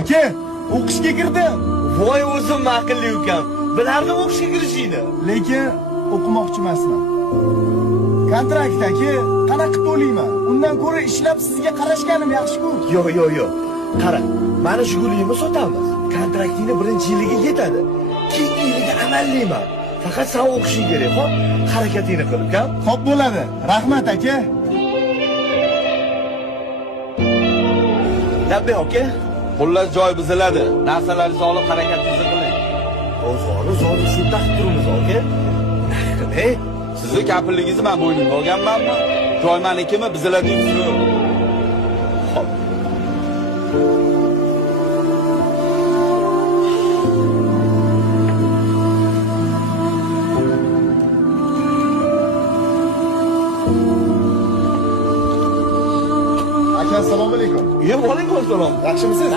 Aka, o'qishga kirdim. Voy o'zim aqlli ukam. Bilardim o'qishga kirishingni. Lekin o'qimoqchi emasman. Kontrakt aka, qanaqa to'layman? Undan ko'ra ishlab sizga qarashganim yaxshi-ku. Yo'q. Qara, mana shu gulingni sotamiz. Kontraktingni birinchi yiliga yetadi. Keyingi yiliga amallayman. Faqat sen o'qishing kerak, xo'p? Harakatingni qil, ukam. Xo'p bo'ladi. Rahmat aka. Labbe aka. Xullas joy buziladi. Narsalaringizni olib harakatingizni qiling. O'zori shu taqib turimiz, aka. Qilay. Sizni kafilligingizni men bo'ynimga olganmanmi? Joy menikimi, buziladi-ku. Xo'p. Aka, assalomu alaykum. Vaalaykum assalom. Yaxshimisiz?